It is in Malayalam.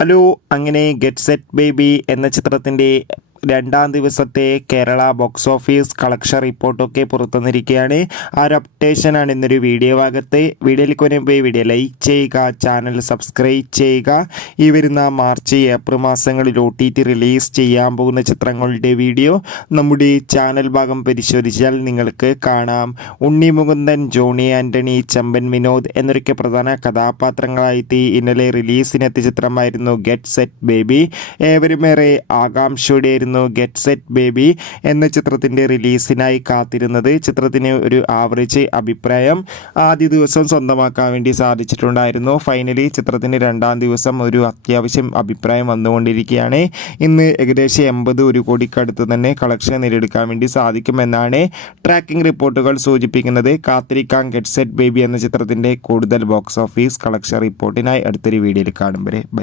ഹലോ, അങ്ങനെ ഗെറ്റ് സെറ്റ് ബേബി എന്ന ചിത്രത്തിൻ്റെ രണ്ടാം ദിവസത്തെ കേരള ബോക്സ് ഓഫീസ് കളക്ഷൻ റിപ്പോർട്ടൊക്കെ പുറത്തുവന്നിരിക്കുകയാണ്. ആ ഒരു അപ്ഡേഷനാണ് ഇന്നൊരു വീഡിയോ ഭാഗത്ത്. വീഡിയോയിൽ പോയി വീഡിയോ ലൈക്ക് ചെയ്യുക, ചാനൽ സബ്സ്ക്രൈബ് ചെയ്യുക. ഈ വരുന്ന മാർച്ച് ഏപ്രിൽ മാസങ്ങളിൽ OTT റിലീസ് ചെയ്യാൻ പോകുന്ന ചിത്രങ്ങളുടെ വീഡിയോ നമ്മുടെ ചാനൽ ഭാഗം പരിശോധിച്ചാൽ നിങ്ങൾക്ക് കാണാം. ഉണ്ണി മുകുന്ദൻ, ജോണി ആൻ്റണി, ചെമ്പൻ വിനോദ് എന്നൊക്കെ പ്രധാന കഥാപാത്രങ്ങളായി ഇന്നലെ റിലീസിനെത്തിയ ചിത്രമായിരുന്നു ഗെറ്റ് സെറ്റ് ബേബി. ഏവരുമേറെ ആകാംക്ഷയോടെയായിരുന്നു ഗെറ്റ് സെറ്റ് ബേബി എന്ന ചിത്രത്തിൻ്റെ റിലീസിനായി കാത്തിരുന്നത്. ചിത്രത്തിന് ഒരു ആവറേജ് അഭിപ്രായം ആദ്യ ദിവസം സ്വന്തമാക്കാൻ വേണ്ടി സാധിച്ചിട്ടുണ്ടായിരുന്നു. ഫൈനലി ചിത്രത്തിൻ്റെ രണ്ടാം ദിവസം ഒരു അത്യാവശ്യം അഭിപ്രായം വന്നുകൊണ്ടിരിക്കുകയാണ്. ഇന്ന് ഏകദേശം 80 കോടിക്കടുത്ത് തന്നെ കളക്ഷൻ നേടിയെടുക്കാൻ വേണ്ടി സാധിക്കുമെന്നാണ് ട്രാക്കിംഗ് റിപ്പോർട്ടുകൾ സൂചിപ്പിക്കുന്നത്. കാത്തിരിക്കാം ഗെറ്റ് സെറ്റ് ബേബി എന്ന ചിത്രത്തിൻ്റെ കൂടുതൽ ബോക്സ് ഓഫീസ് കളക്ഷൻ റിപ്പോർട്ടിനായി അടുത്തൊരു വീഡിയോയിൽ കാണും വരെ ബൈ.